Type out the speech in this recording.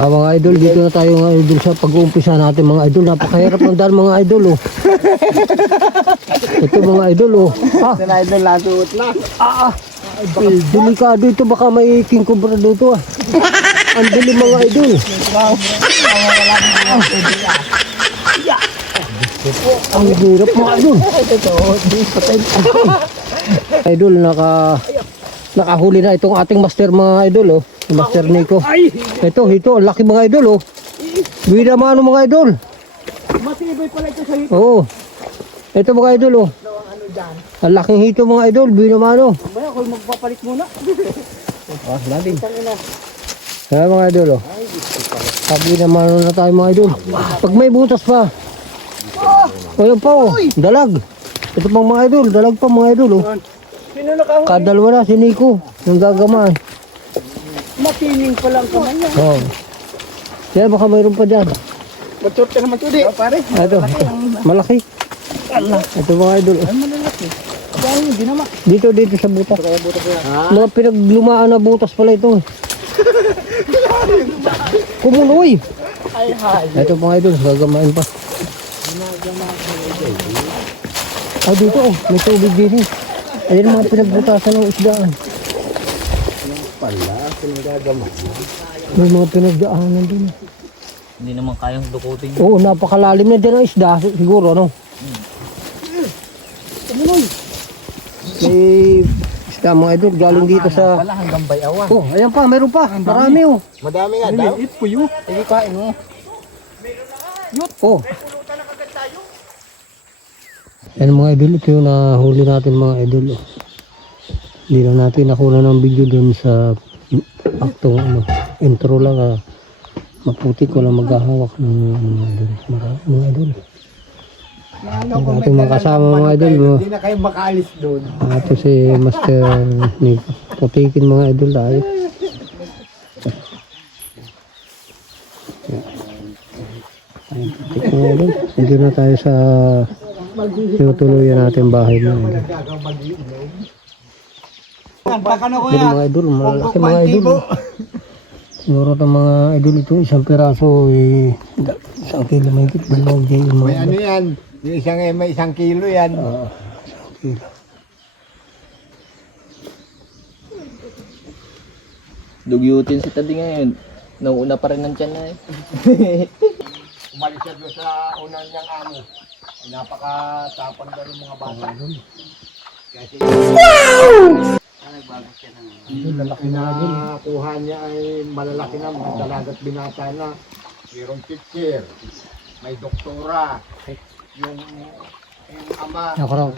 Mga idol, dito na tayo mga idol sa pag-uumpisa natin mga idol. Napakahirap ng daan mga idol oh. Ito mga idol oh. Ito na idol, lasuot na. Delikado ito, baka may king cobra dito ah. Ang dili mga idol. Ang hirap mga idol. Idol, nakahuli na itong ating master mga idol oh. Si Master Nico. Ito, ang laki mga idol oh. Bida mano mga idol. Matibay pala ito sa hito. Oo. Ito mga idol oh. Ang laking hito mga idol, bida mano. Mamaya ako magpapalit muna. Lalim. Kaya mga idol oh. Sabi naman na tayo mga idol. Pag may butas pa. O yan pa oh. Dalag. Ito pang mga idol, dalag pa mga idol oh. Sino nakahuli? Kadalwa na si Nico. Yung gagaman. Matining pa lang kamay niya. Oo. Kaya baka mayroon pa dyan. Maturte naman ito di. Pare. Ito. Malaki. Ito mga idol. Ay malalaki. Yan, hindi naman. Dito sa butas. Kaya butas na. Mga pinaglumaan na butas pala ito. Kumuloy. Ay, hay. Ito mga idol, gagamain pa. Ah, dito oh, may tubig din eh. Ayan mga pinagbutasan ng isdaan. Pala, pinagagaman. May mga pinagdaanan din. Hindi naman kayang dukutin. Oo, napakalalim na din ang isda siguro, no? Tumuloy. May isda mga idol, galing dito sa... Pala hanggang bayawan. Oh, ayan pa, mayroon pa. Marami oh. Madami nga daw. It po yun. Sige kain mo. Oh. Ayan mga idol, ito yung nahuli natin mga idol. Oh. Hindi lang natin nakuha ng video dun sa aktong intro lang. Maputi ko lang maghahawak ng mga idol. Ang ating mga kasama mga idol. Hindi na kayo makaalis doon. Ito si Master Nico. Putikin mga idol tayo. Ayun, putik mga idol. Hindi na tayo sa tinutuluyan natin bahay mga idol. Hindi mga idol, malaki mga idol. Siguro ng mga idol ito, isang piraso isang kilo may higit, dalawang kilo mga May idol. ano yan? Yung isang may 1 kilo yan. Isang kilo. Dugyutin si Tadi ngayon. Nauna pa rin ng tiyan na eh. Umalis siya doon sa unang niyang amo. Napakatapang daw ng mga bata. Kasi Ito, lalaki na idol. kuha niya ay malalaki na, mga dalagat binata na. Mayroong teacher, may doktora, yung ama. Ako raw,